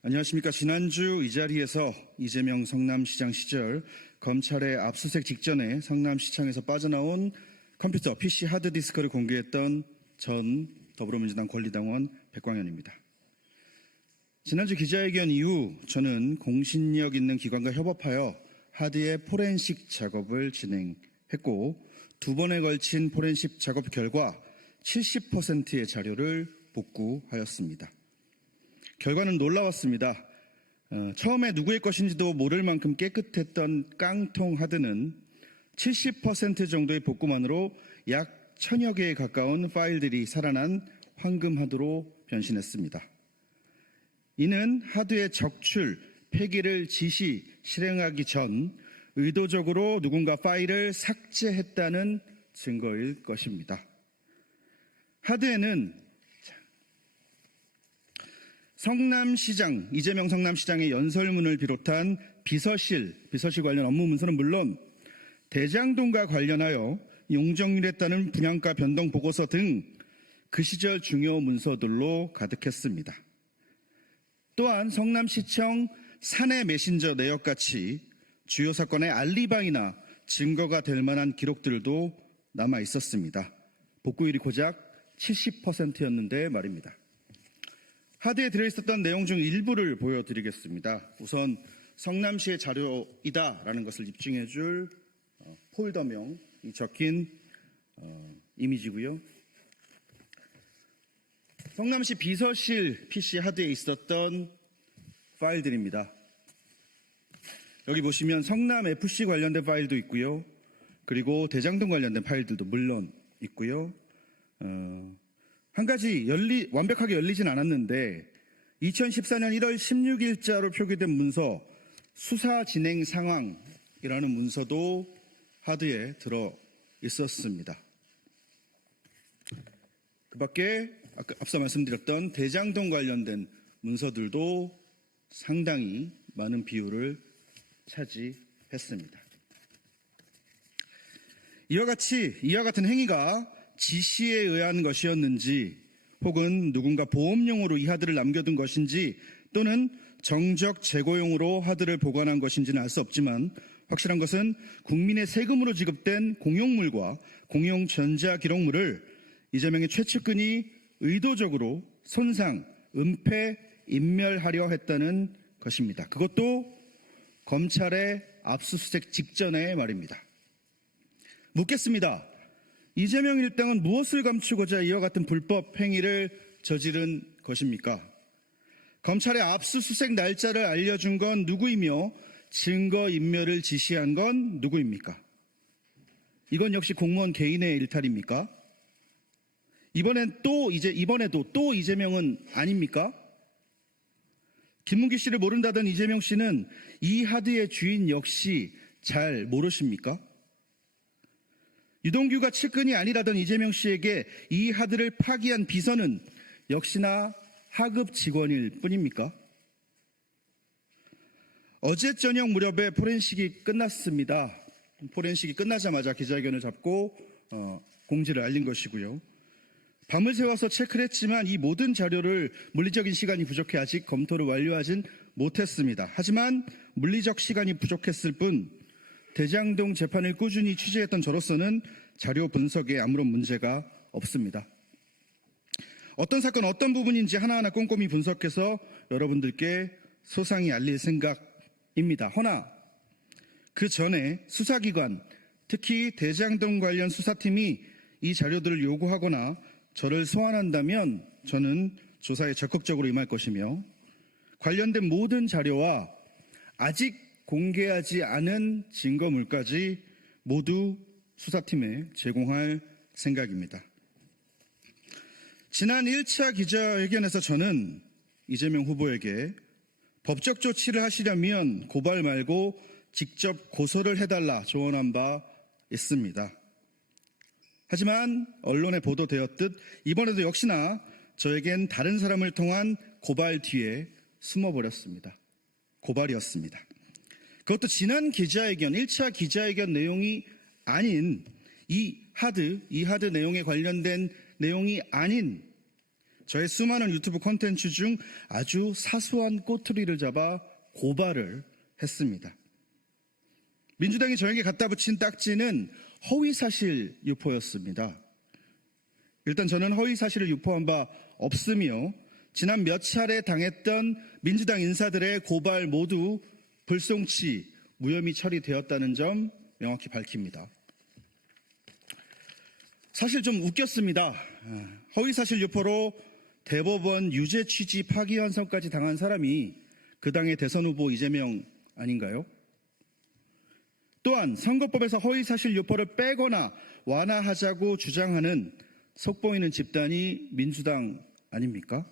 안녕하십니까. 지난주 이 자리에서 이재명 성남시장 시절 검찰의 압수수색 직전에 성남시청에서 빠져나온 컴퓨터 PC 하드디스크를 공개했던 전 더불어민주당 권리당원 백광현입니다. 지난주 기자회견 이후 저는 공신력 있는 기관과 협업하여 하드의 포렌식 작업을 진행했고, 2번에 걸친 포렌식 작업 결과 70%의 자료를 복구하였습니다. 결과는 놀라웠습니다. 처음에 누구의 것인지도 모를 만큼 깨끗했던 깡통 하드는 70% 정도의 복구만으로 약 1000여 개에 가까운 파일들이 살아난 황금 하드로 변신했습니다. 이는 하드의 적출, 폐기를 실행하기 전 의도적으로 누군가 파일을 삭제했다는 증거일 것입니다. 하드에는 성남시장, 이재명 성남시장의 연설문을 비롯한 비서실 관련 업무 문서는 물론 대장동과 관련하여 용적률에 따른 분양가 변동 보고서 등 그 시절 중요 문서들로 가득했습니다. 또한 성남시청 사내 메신저 내역같이 주요 사건의 알리바이나 증거가 될 만한 기록들도 남아 있었습니다. 복구율이 고작 70%였는데 말입니다. 하드에 들어있었던 내용 중 일부를 보여드리겠습니다. 우선 성남시의 자료이다라는 것을 입증해줄 폴더명이 적힌 이미지고요. 성남시 비서실 PC 하드에 있었던 파일들입니다. 여기 보시면 성남FC 관련된 파일도 있고요. 그리고 대장동 관련된 파일들도 물론 있고요. 한 가지 완벽하게 열리진 않았는데 2014년 1월 16일자로 표기된 문서 수사 진행 상황이라는 문서도 하드에 들어 있었습니다. 그 밖에 앞서 말씀드렸던 대장동 관련된 문서들도 상당히 많은 비율을 차지했습니다. 이와 같은 행위가 지시에 의한 것이었는지, 혹은 누군가 보험용으로 이 하드를 남겨둔 것인지, 또는 정적 재고용으로 하드를 보관한 것인지는 알 수 없지만 확실한 것은 국민의 세금으로 지급된 공용물과 공용 전자기록물을 이재명의 최측근이 의도적으로 손상, 은폐, 인멸하려 했다는 것입니다. 그것도 검찰의 압수수색 직전의 말입니다. 묻겠습니다. 이재명 일당은 무엇을 감추고자 이와 같은 불법 행위를 저지른 것입니까? 검찰의 압수수색 날짜를 알려준 건 누구이며 증거인멸을 지시한 건 누구입니까? 이건 역시 공무원 개인의 일탈입니까? 이번에도 또 이재명은 아닙니까? 김문기 씨를 모른다던 이재명 씨는 이 하드의 주인 역시 잘 모르십니까? 유동규가 측근이 아니라던 이재명 씨에게 이 하드를 파기한 비서는 역시나 하급 직원일 뿐입니까? 어제 저녁 무렵에 포렌식이 끝났습니다. 포렌식이 끝나자마자 기자회견을 잡고 공지를 알린 것이고요. 밤을 새워서 체크를 했지만 이 모든 자료를 물리적인 시간이 부족해 아직 검토를 완료하진 못했습니다. 하지만 물리적 시간이 부족했을 뿐 대장동 재판을 꾸준히 취재했던 저로서는 자료 분석에 아무런 문제가 없습니다. 어떤 사건 어떤 부분인지 하나하나 꼼꼼히 분석해서 여러분들께 소상히 알릴 생각입니다. 허나 그 전에 수사기관, 특히 대장동 관련 수사팀이 이 자료들을 요구하거나 저를 소환한다면 저는 조사에 적극적으로 임할 것이며, 관련된 모든 자료와 아직 공개하지 않은 증거물까지 모두 수사팀에 제공할 생각입니다. 지난 1차 기자회견에서 저는 이재명 후보에게 법적 조치를 하시려면 고발 말고 직접 고소를 해달라 조언한 바 있습니다. 하지만 언론에 보도되었듯 이번에도 역시나 저에겐 다른 사람을 통한 고발 뒤에 숨어버렸습니다. 고발이었습니다. 그것도 지난 기자회견, 1차 기자회견 내용이 아닌 이 하드 내용에 관련된 내용이 아닌 저의 수많은 유튜브 콘텐츠 중 아주 사소한 꼬투리를 잡아 고발을 했습니다. 민주당이 저에게 갖다 붙인 딱지는 허위사실 유포였습니다. 일단 저는 허위사실을 유포한 바 없으며 지난 몇 차례 당했던 민주당 인사들의 고발 모두 불송치, 무혐의 처리되었다는 점 명확히 밝힙니다. 사실 좀 웃겼습니다. 허위사실 유포로 대법원 유죄 취지 파기환송까지 당한 사람이 그 당의 대선 후보 이재명 아닌가요? 또한 선거법에서 허위사실 유포를 빼거나 완화하자고 주장하는 속보이는 집단이 민주당 아닙니까?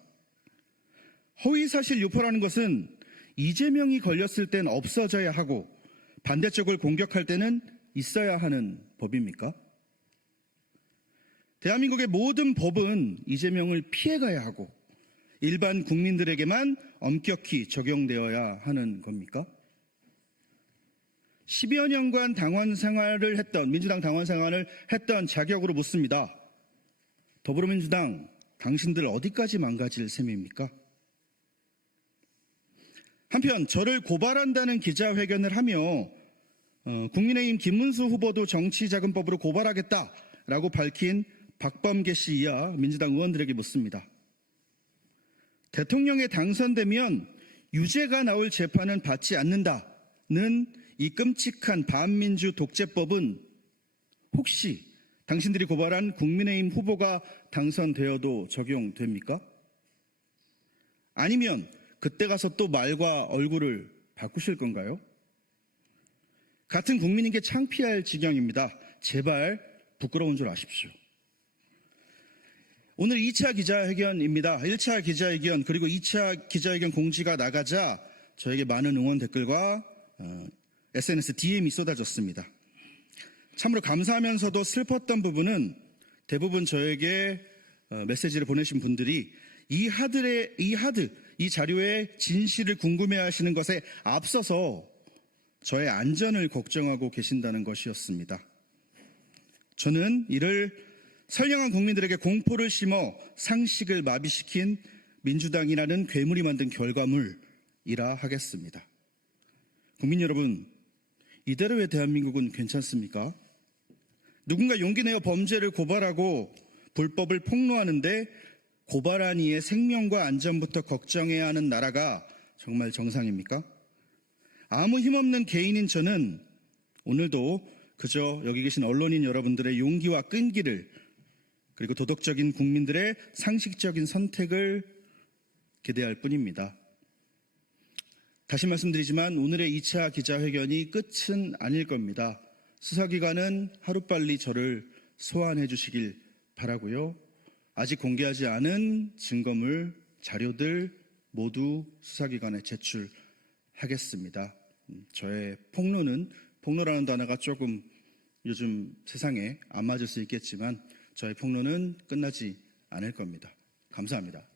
허위사실 유포라는 것은 이재명이 걸렸을 땐 없어져야 하고 반대쪽을 공격할 때는 있어야 하는 법입니까? 대한민국의 모든 법은 이재명을 피해가야 하고 일반 국민들에게만 엄격히 적용되어야 하는 겁니까? 10여 년간 민주당 당원 생활을 했던 자격으로 묻습니다. 더불어민주당, 당신들 어디까지 망가질 셈입니까? 한편 저를 고발한다는 기자회견을 하며 국민의힘 김문수 후보도 정치자금법으로 고발하겠다라고 밝힌 박범계 씨 이하 민주당 의원들에게 묻습니다. 대통령에 당선되면 유죄가 나올 재판은 받지 않는다는 이 끔찍한 반민주 독재법은 혹시 당신들이 고발한 국민의힘 후보가 당선되어도 적용됩니까? 아니면 그때 가서 또 말과 얼굴을 바꾸실 건가요? 같은 국민에게 창피할 지경입니다. 제발 부끄러운 줄 아십시오. 오늘 2차 기자회견입니다. 1차 기자회견 그리고 2차 기자회견 공지가 나가자 저에게 많은 응원 댓글과 SNS DM이 쏟아졌습니다. 참으로 감사하면서도 슬펐던 부분은 대부분 저에게 메시지를 보내신 분들이 이 자료의 진실을 궁금해하시는 것에 앞서서 저의 안전을 걱정하고 계신다는 것이었습니다. 저는 이를 선량한 국민들에게 공포를 심어 상식을 마비시킨 민주당이라는 괴물이 만든 결과물이라 하겠습니다. 국민 여러분, 이대로의 대한민국은 괜찮습니까? 누군가 용기 내어 범죄를 고발하고 불법을 폭로하는데 고발한 이의 생명과 안전부터 걱정해야 하는 나라가 정말 정상입니까? 아무 힘없는 개인인 저는 오늘도 그저 여기 계신 언론인 여러분들의 용기와 끈기를 그리고 도덕적인 국민들의 상식적인 선택을 기대할 뿐입니다. 다시 말씀드리지만 오늘의 2차 기자회견이 끝은 아닐 겁니다. 수사기관은 하루빨리 저를 소환해 주시길 바라고요. 아직 공개하지 않은 증거물, 자료들 모두 수사기관에 제출하겠습니다. 저의 폭로라는 단어가 조금 요즘 세상에 안 맞을 수 있겠지만 저의 폭로는 끝나지 않을 겁니다. 감사합니다.